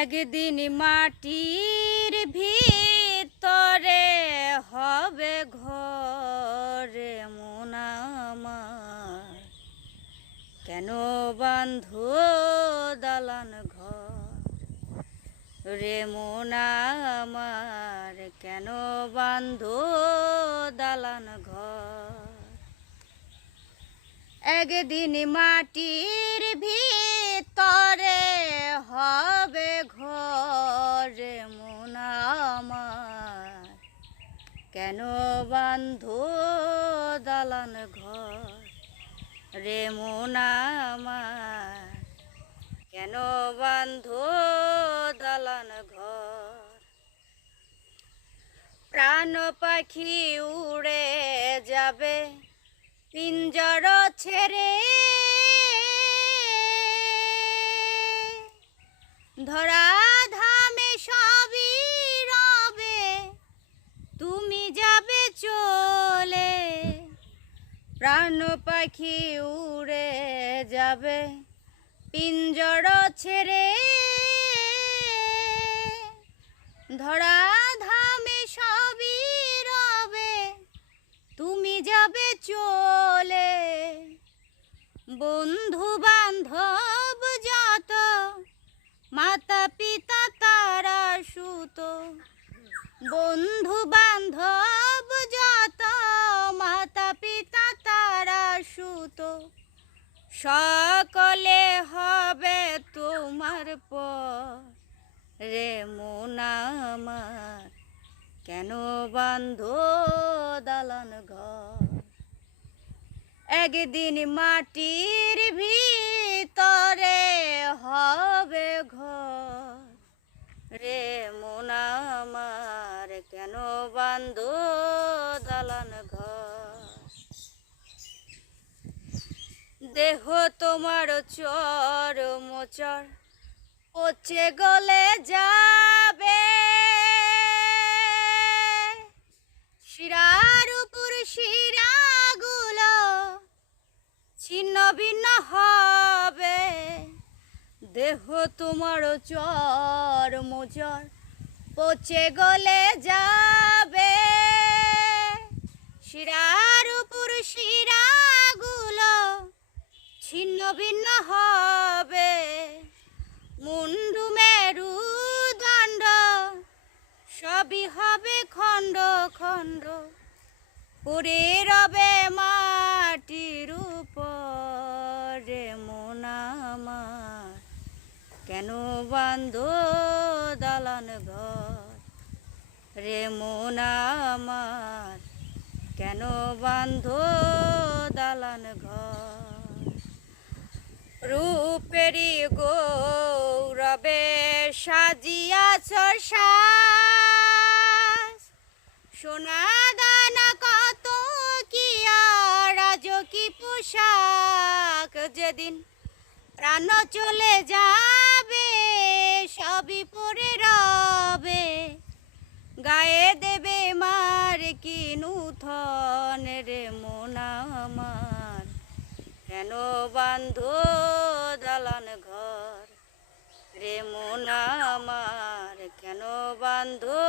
একদিন মাটির ভিতরে হবে ঘরে মন আমার, কেন বাঁধো দালান ঘর রে মন আমার, কেন বাঁধো দালান ঘর। একদিন মাটির ভিতরে হবে ঘরে মন আমার, কেন বাঁধো দালান ঘর রে মন আমার, কেন বাঁধো দালান ঘর। প্রাণ পাখি উড়ে যাবে পিঞ্জর ছেড়ে, ধরা ধামে সবই রবে তুমি যাবে চলে। প্রাণ পাখি উড়ে যাবে পিঞ্জর ছেড়ে, ধরা ধামে সবই রবে তুমি যাবে চলে। বন্ধু বান্ধব যত মাতা পিতা তারা সুত, বন্ধু বান্ধব যত মাতা পিতা তারা সুত, সকলে হবে তোমার পর রে মন আমার, কেন বাঁধো দালান ঘর। একদিন মাটির ভিতরে হবে ঘর রে মন আমার, কেন বাঁধো দালান ঘর। দেহ তোমার চর মোচর পচে গলে যাবে, শিরার উপর শিরাগুলো ছিন্ন ভিন্ন হবে। দেহ তোমার চর মোচর পচে গলে যাবে, শিরার উপর শিরাগুলো ছিন্ন ভিন্ন হবে। মুন্ডু মেরু দণ্ড সবই হবে খণ্ড খণ্ড, পড়ে রবে মাটির উপরে মন আমার, কেন বাঁধো দালান ঘর রে মন আমার, কেন বাঁধো দালান ঘর। রূপেরি গৌরবে সাজিয়াছ সাজ, সোনা দানা কত কি আর রাজকী পোশাক। যেদিন প্রাণ চলে যাবে সবই পরে রবে, গায়ে দেবে মার কি নূতন রে মন আমার, কেন বাঁধো দালান ঘর রে মন আমার, কেন বাঁধো